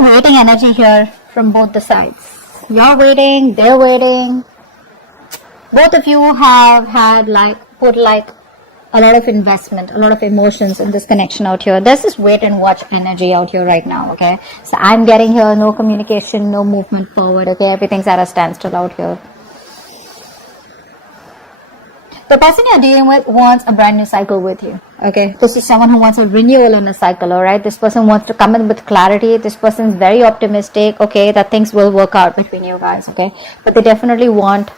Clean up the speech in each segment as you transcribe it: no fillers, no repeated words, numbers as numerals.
a waiting energy here from both the sides. You're waiting, they're waiting. Both of you have had put a lot of investment, a lot of emotions in this connection out here. There's this wait and watch energy out here right now, okay? So I'm getting here, no communication, no movement forward, okay? Everything's at a standstill out here. The person you're dealing with wants a brand new cycle with you, okay? This is someone who wants a renewal in a cycle, all right? This person wants to come in with clarity. This person's very optimistic, okay, that things will work out between you guys, okay? But they definitely want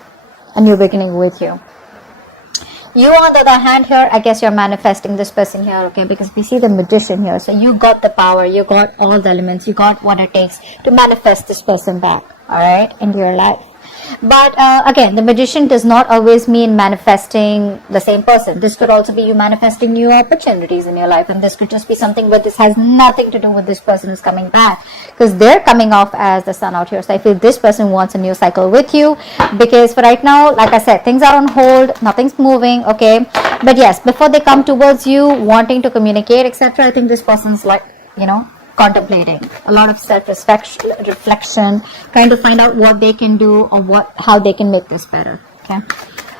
a new beginning with you. You, on the other hand, here, I guess you're manifesting this person here, okay? Because we see the magician here. So you got the power, you got all the elements, you got what it takes to manifest this person back, all right, into your life. But again, the magician does not always mean manifesting the same person. This could also be you manifesting new opportunities in your life, and this could just be something where this has nothing to do with this person who's coming back, because they're coming off as the sun out here. So I feel this person wants a new cycle with you, because for right now, like I said, things are on hold, nothing's moving, okay? But yes, before they come towards you wanting to communicate, etc., I think this person's like, you know, contemplating a lot of self-reflection, trying to find out what they can do or how they can make this better. Okay,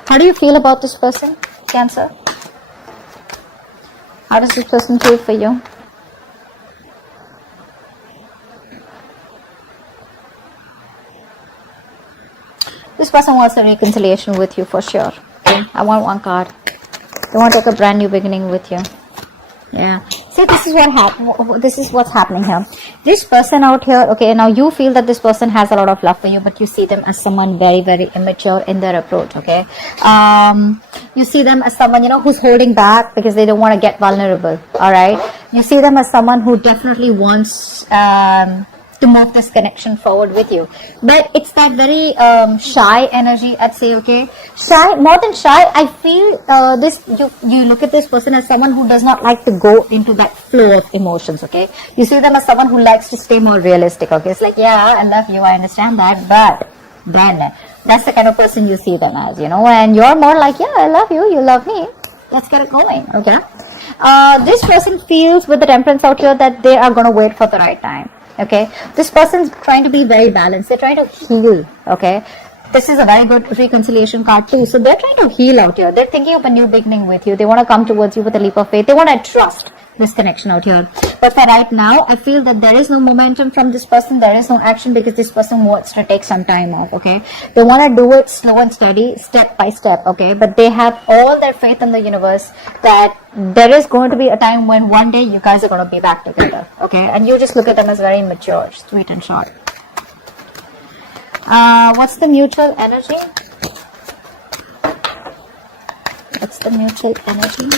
how do you feel about this person, Cancer? How does this person feel for you? This person wants a reconciliation with you for sure. Okay, I want one card. They want to take a brand new beginning with you. Yeah. So this is what's happening here. This person out here, okay, now you feel that this person has a lot of love for you, but you see them as someone very, very immature in their approach, okay? You see them as someone, you know, who's holding back because they don't want to get vulnerable, all right? You see them as someone who definitely wants to move this connection forward with you, but it's that very shy energy, I'd say, okay? Shy, more than shy, I feel you look at this person as someone who does not like to go into that flow of emotions, okay? You see them as someone who likes to stay more realistic, okay? It's like, yeah, I love you, I understand that, but then that's the kind of person you see them as, you know, and you're more like, yeah, I love you, you love me, let's get it going, okay? This person feels with the Temperance out here that they are going to wait for the right time. Okay, this person's trying to be very balanced. They're trying to heal. Okay, this is a very good reconciliation card too. So they're trying to heal out here. They're thinking of a new beginning with you. They want to come towards you with a leap of faith. They want to trust this connection out here. But for right now, I feel that there is no momentum from this person. There is no action because this person wants to take some time off. Okay, they want to do it slow and steady, step by step. Okay, but they have all their faith in the universe that there is going to be a time when one day you guys are going to be back together. Okay, and you just look at them as very mature, sweet and short. What's the mutual energy? What's the mutual energy?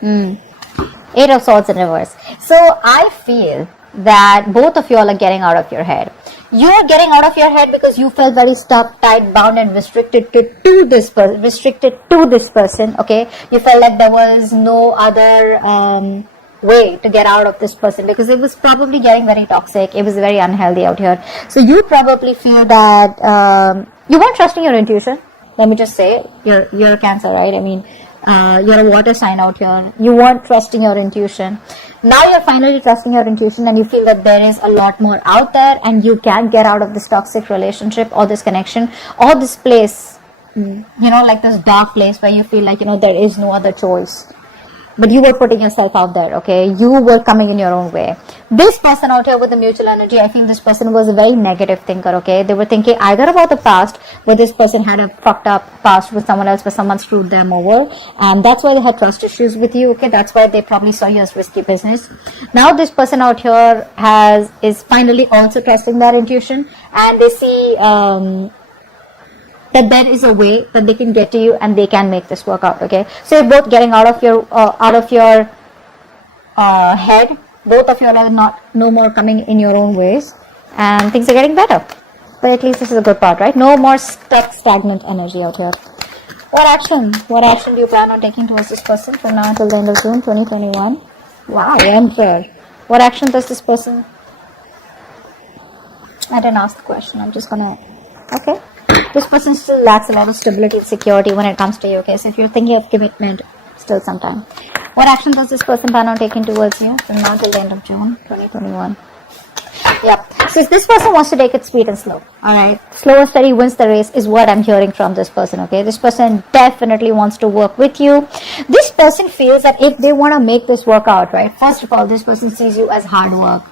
8 of Swords in reverse. So I feel that both of you all are getting out of your head. You're getting out of your head because you felt very stuck, tied, bound, and restricted to this person. Okay, you felt like there was no other way to get out of this person because it was probably getting very toxic. It was very unhealthy out here. So you probably feel that you weren't trusting your intuition. Let me just say, you're a Cancer, right? I mean, you're a water sign out here. You weren't trusting your intuition. Now you're finally trusting your intuition and you feel that there is a lot more out there and you can get out of this toxic relationship or this connection or this place, you know, like this dark place where you feel like, you know, there is no other choice. But you were putting yourself out there, okay? You were coming in your own way. This person out here with the mutual energy, I feel this person was a very negative thinker, okay? They were thinking either about the past, where this person had a fucked up past with someone else, where someone screwed them over. And that's why they had trust issues with you, okay? That's why they probably saw you as risky business. Now this person out here is finally also trusting their intuition. And they see that there is a way that they can get to you and they can make this work out, okay? So you're both getting out of your head. Both of you are no more coming in your own ways and things are getting better. But at least this is a good part, right? No more stuck, stagnant energy out here. What action do you plan on taking towards this person from now until the end of June 2021? Wow, Emperor. What action does this person... I didn't ask the question. I'm just gonna... Okay. This person still lacks a lot of stability and security when it comes to you, okay? So if you're thinking of commitment, still some time. What action does this person plan on taking towards you from now till the end of June 2021? Yep. So this person wants to take it sweet and slow. Alright. Slow and steady wins the race is what I'm hearing from this person. Okay. This person definitely wants to work with you. This person feels that if they want to make this work out, right? First of all, this person sees you as hard work.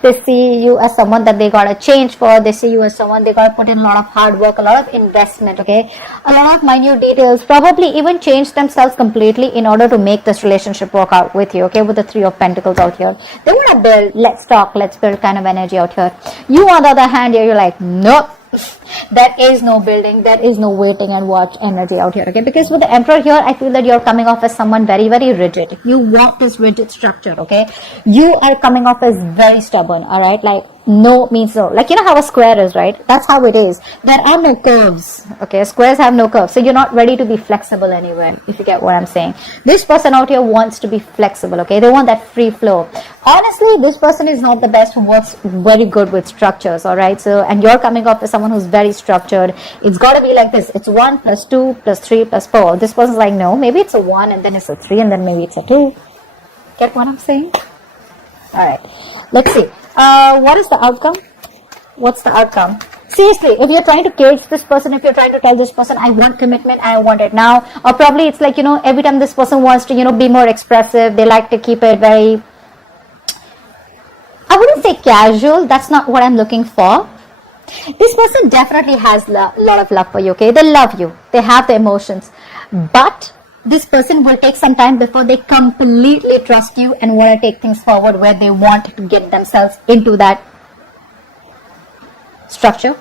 They see you as someone that they gotta change for. They see you as someone they gotta put in a lot of hard work, a lot of investment, okay? A lot of minute details, probably even change themselves completely in order to make this relationship work out with you, okay? With the Three of Pentacles out here. They wanna build, let's talk, let's build kind of energy out here. You on the other hand here, you're like, nope. There is no building, there is no waiting and watch energy out here, okay? Because with the Emperor here, I feel that you're coming off as someone very, very rigid. You want this rigid structure, okay? You are coming off as very stubborn, alright? Like, no means no. Like, you know how a square is, right? That's how it is. There are no curves, okay? Squares have no curves. So you're not ready to be flexible anywhere, if you get what I'm saying. This person out here wants to be flexible, okay? They want that free flow. Honestly, this person is not the best who works very good with structures, alright? So, and you're coming off as someone who's very structured. It's got to be like this. It's 1 + 2 + 3 + 4. This person's like, no, maybe it's a 1 and then it's a 3 and then maybe it's a 2. Get what I'm saying? Alright, let's see. What is the outcome? What's the outcome? Seriously, if you're trying to cage this person, if you're trying to tell this person, I want commitment, I want it now, or probably it's like, you know, every time this person wants to, you know, be more expressive, they like to keep it very, I wouldn't say casual, that's not what I'm looking for. This person definitely has a lot of love for you, okay? They love you, they have the emotions, but this person will take some time before they completely trust you and want to take things forward where they want to get themselves into that structure.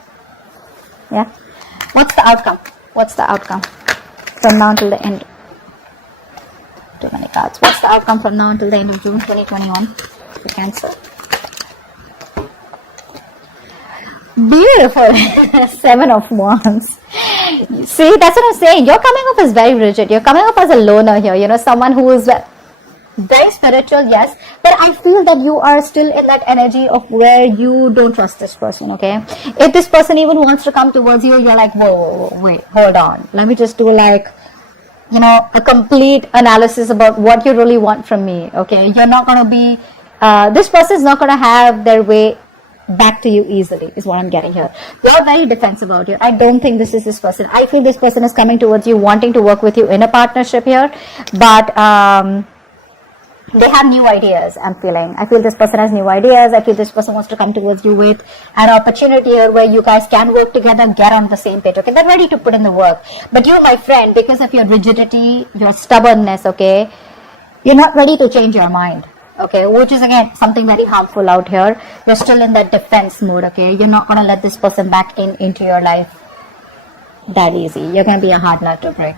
Yeah. What's the outcome? What's the outcome from now until the end? Too many cards. What's the outcome from now until the end of June 2021 for Cancer? Beautiful. 7 of Wands. See, that's what I'm saying. You're coming off as very rigid. You're coming off as a loner here. You know, someone who is very spiritual, yes. But I feel that you are still in that energy of where you don't trust this person, okay? If this person even wants to come towards you, you're like, whoa, wait, hold on. Let me just do like, you know, a complete analysis about what you really want from me, okay? You're not going to be, this person is not going to have their way back to you easily, is what I'm getting here. You're very defensive about you. I don't think this is this person. I feel this person is coming towards you, wanting to work with you in a partnership here, but they have new ideas, I'm feeling. I feel this person has new ideas. I feel this person wants to come towards you with an opportunity here where you guys can work together, get on the same page, okay? They're ready to put in the work. But you, my friend, because of your rigidity, your stubbornness, okay, you're not ready to change your mind. Okay, which is again something very harmful out here. You're still in that defense mode, okay? You're not going to let this person back into your life that easy. You're going to be a hard nut to break.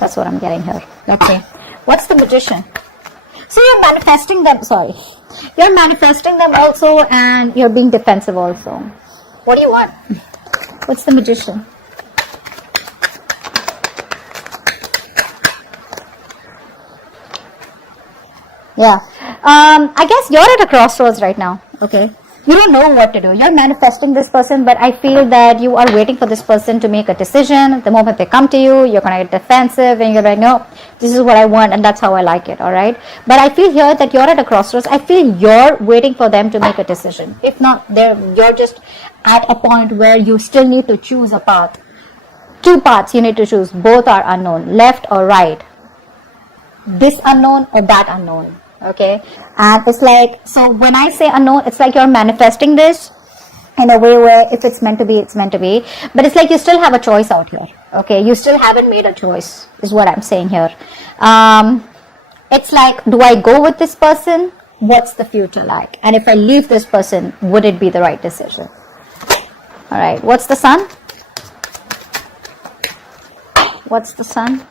That's what I'm getting here. Okay, what's the Magician? So you're manifesting them, sorry. You're manifesting them also and you're being defensive also. What do you want? What's the Magician? Yeah. I guess you're at a crossroads right now, okay? You don't know what to do. You're manifesting this person, but I feel that you are waiting for this person to make a decision. The moment they come to you, you're going to get defensive and you're like, no, this is what I want and that's how I like it, all right? But I feel here that you're at a crossroads. I feel you're waiting for them to make a decision. If not, you're just at a point where you still need to choose a path. 2 paths you need to choose. Both are unknown, left or right. This unknown or that unknown. Okay, and it's like, so when I say unknown, it's like you're manifesting this in a way where if it's meant to be, it's meant to be, but it's like you still have a choice out here. Okay, you still haven't made a choice is what I'm saying here. It's like, do I go with this person? What's the future like? And if I leave this person, would it be the right decision? All right, what's the Sun? What's the Sun?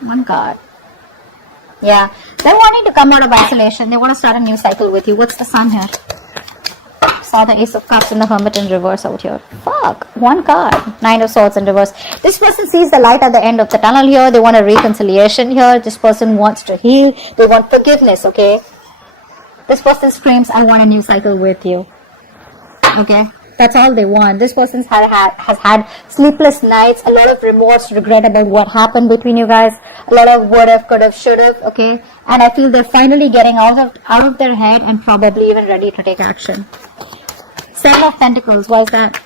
1 card. Yeah, they're wanting to come out of isolation. They want to start a new cycle with you. What's the Sun here? Saw the Ace of Cups and the Hermit in reverse out here. Fuck, 1 card. 9 of Swords in reverse. This person sees the light at the end of the tunnel here. They want a reconciliation here. This person wants to heal. They want forgiveness, okay? This person screams, I want a new cycle with you. Okay? That's all they want. This person has had sleepless nights, a lot of remorse, regret about what happened between you guys, a lot of what if, could have, should have, okay? And I feel they're finally getting out of their head and probably even ready to take action. Seven of Pentacles, why is that?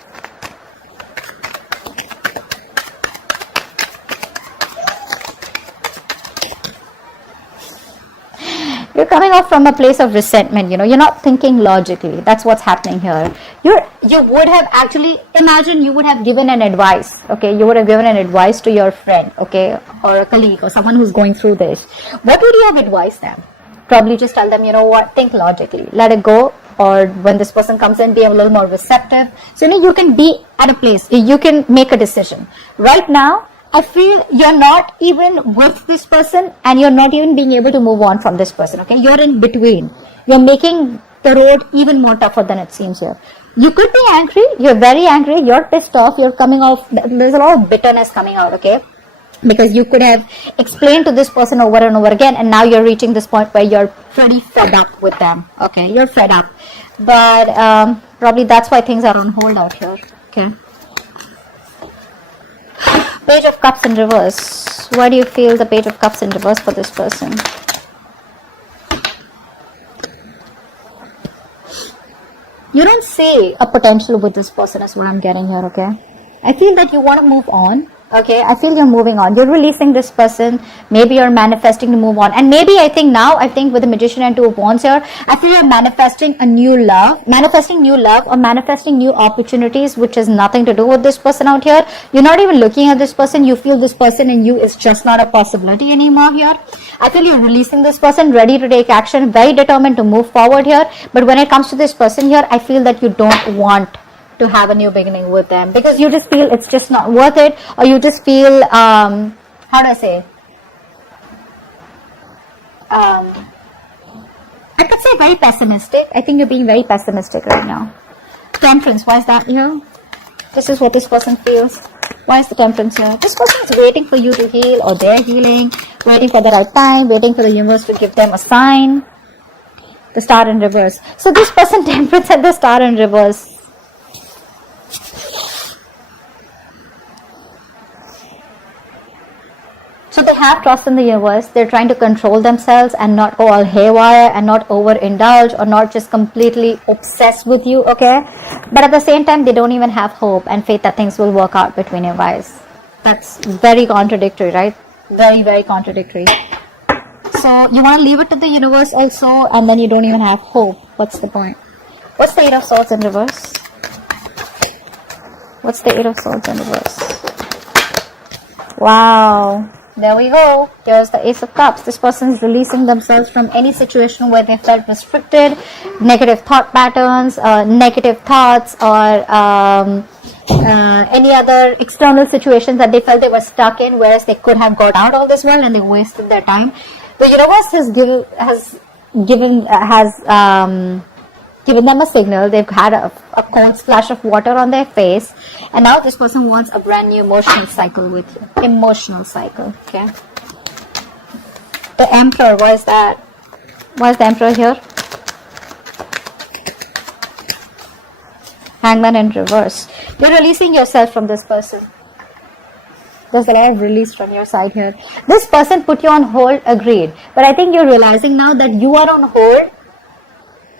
You're coming off from a place of resentment, you're not thinking logically. That's what's happening here. You would have actually, imagine you would have given an advice, okay? You would have given an advice to your friend, okay? Or a colleague or someone who's going through this. What would you have advised them? Probably just tell them, you know what, think logically, let it go. Or when this person comes in, be a little more receptive. So, you can be at a place, you can make a decision. Right now, I feel you're not even with this person and you're not even being able to move on from this person, okay? You're in between. You're making the road even more tougher than it seems here. You could be angry. You're very angry. You're pissed off. You're coming off. There's a lot of bitterness coming out, okay? Because you could have explained to this person over and over again, and now you're reaching this point where you're pretty fed up with them, okay? You're fed up. But probably that's why things are on hold out here, okay? Page of Cups in reverse. Why do you feel the Page of Cups in reverse for this person? You don't see a potential with this person is what I'm getting here, okay? I feel that you want to move on, okay? I feel you're moving on. You're releasing this person. Maybe you're manifesting to move on. And maybe I think with the Magician and Two of Wands here, I feel you're manifesting a new love, or manifesting new opportunities, which has nothing to do with this person out here. You're not even looking at this person. You feel this person in you is just not a possibility anymore here. I feel you're releasing this person, ready to take action, very determined to move forward here. But when it comes to this person here, I feel that you don't want to have a new beginning with them because you just feel it's just not worth it, or you just feel, how do I say? I could say very pessimistic. I think you're being very pessimistic right now. Temperance, why is that here? This is what this person feels. Why is the Temperance here? This person is waiting for you to heal, or they're healing, waiting for the right time, waiting for the universe to give them a sign. The Star in reverse. So this person, Temperance, and the Star in reverse. So they have trust in the universe. They're trying to control themselves and not go all haywire and not overindulge or not just completely obsessed with you, okay? But at the same time, they don't even have hope and faith that things will work out between you guys. That's very contradictory, right? Very, very contradictory. So you want to leave it to the universe also, and then you don't even have hope. What's the point? What's the Eight of Swords in reverse? What's the Eight of Swords in reverse? Wow. There we go. Here's the Ace of Cups. This person is releasing themselves from any situation where they felt restricted, negative thought patterns, negative thoughts, or any other external situations that they felt they were stuck in, whereas they could have got out of this world and they wasted their time. The universe has given them a signal. They've had a cold splash of water on their face, and now this person wants a brand new emotional cycle with you. Emotional cycle, okay? The Emperor, why is that? Why is the Emperor here? Hangman in reverse. You're releasing yourself from this person. There's a lot of release from your side here. This person put you on hold, agreed. But I think you're realizing now that you are on hold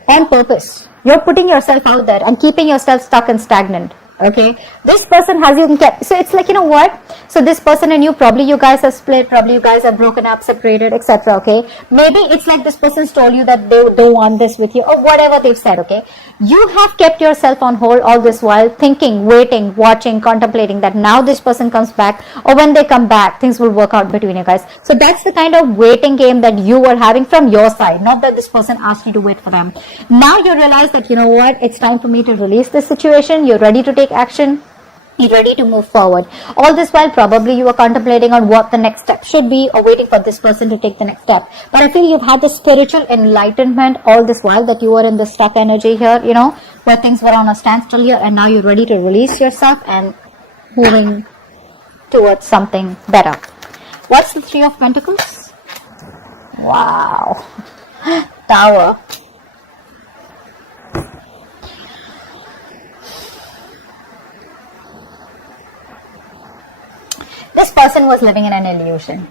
on purpose. You're putting yourself out there and keeping yourself stuck and stagnant. Okay, this person has you kept. So it's like, you know what? So this person and you, probably you guys have split, probably you guys have broken up, separated, etc. Okay, maybe it's like this person's told you that they don't want this with you, or whatever they've said. Okay, you have kept yourself on hold all this while, thinking, waiting, watching, contemplating that now this person comes back, or when they come back, things will work out between you guys. So that's the kind of waiting game that you were having from your side, not that this person asked you to wait for them. Now you realize that, you know what, it's time for me to release this situation. You're ready to take action. You're ready to move forward. All this while, probably you were contemplating on what the next step should be, or waiting for this person to take the next step. But I feel you've had the spiritual enlightenment all this while, that you were in the stuck energy here, you know, where things were on a standstill here, and now you're ready to release yourself and moving towards something better. What's the Three of Pentacles? Wow. Tower. this person was living in an illusion.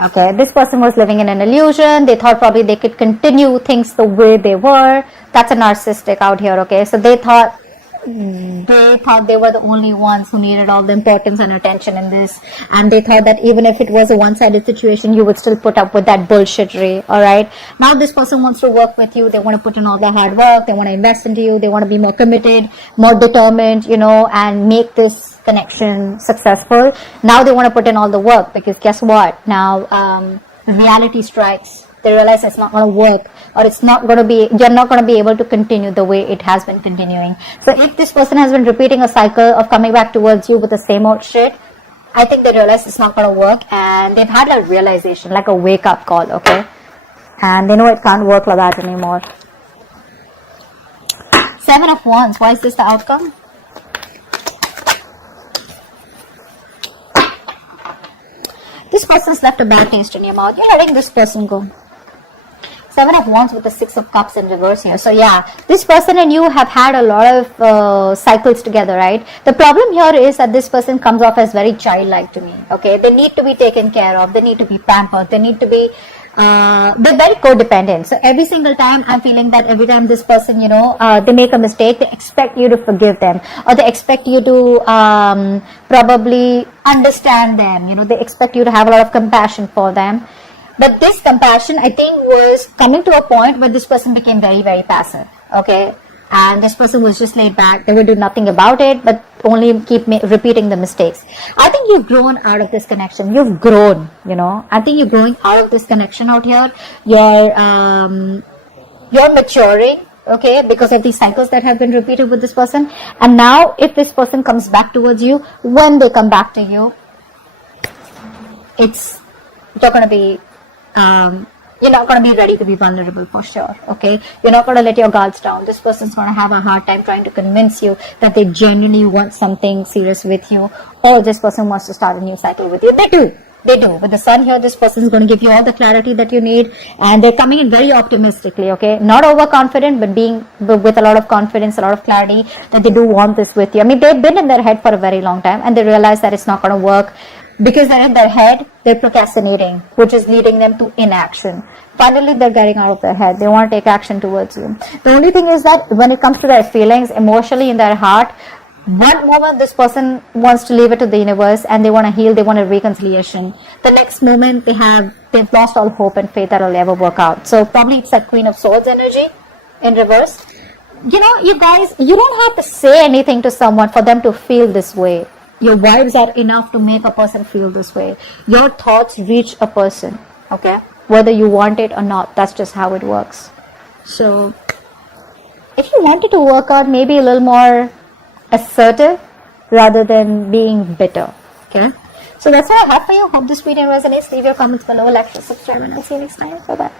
Okay, this person was living in an illusion. They thought probably they could continue things the way they were. That's a narcissistic out here, okay? So they thought they were the only ones who needed all the importance and attention in this, and they thought that even if it was a one-sided situation, you would still put up with that bullshittery. All right, now this person wants to work with you. They want to put in all the hard work. They want to invest into you. They want to be more committed, more determined, you know, and make this connection successful. Now they want to put in all the work, because guess what, now reality strikes. They realize it's not going to work, or it's not going to be, you're not going to be able to continue the way it has been continuing. So if this person has been repeating a cycle of coming back towards you with the same old shit, I think they realize it's not going to work, and they've had a realization, like a wake up call, okay? And they know it can't work like that anymore. 7 of Wands, why is this the outcome? This person's left a bad taste in your mouth. You're letting this person go. 7 of Wands with the 6 of Cups in reverse here. So yeah, this person and you have had a lot of cycles together, right? The problem here is that this person comes off as very childlike to me, okay? They need to be taken care of. They need to be pampered. They need to be, they're very codependent. So every single time I'm feeling that every time this person, you know, they make a mistake, they expect you to forgive them, or they expect you to probably understand them. You know, they expect you to have a lot of compassion for them. But this compassion, I think, was coming to a point where this person became very, very passive, okay? And this person was just laid back. They would do nothing about it, but only keep repeating the mistakes. I think you've grown out of this connection. You've grown, you know. I think you're growing out of this connection out here. You're maturing, okay, because of these cycles that have been repeated with this person. And now, if this person comes back towards you, when they come back to you, you're going to be... you're not going to be ready to be vulnerable for sure, okay? You're not going to let your guards down. This person's going to have a hard time trying to convince you that they genuinely want something serious with you, or this person wants to start a new cycle with you. They do. With the sun here, this person is going to give you all the clarity that you need, and they're coming in very optimistically, okay? Not overconfident, but with a lot of confidence, a lot of clarity that they do want this with you. I mean, they've been in their head for a very long time, and they realize that it's not going to work. Because they're in their head, they're procrastinating, which is leading them to inaction. Finally, they're getting out of their head. They want to take action towards you. The only thing is that when it comes to their feelings, emotionally in their heart, one moment this person wants to leave it to the universe and they want to heal, they want a reconciliation. The next moment they've lost all hope and faith that it'll ever work out. So probably it's that Queen of Swords energy in reverse. You know, you guys, you don't have to say anything to someone for them to feel this way. Your vibes are enough to make a person feel this way. Your thoughts reach a person, okay? Whether you want it or not, that's just how it works. So, if you wanted to work out, maybe a little more assertive rather than being bitter, okay? So that's all I have for you. Hope this video resonates. Leave your comments below, like, share, subscribe, and I'll see you next time. Bye-bye.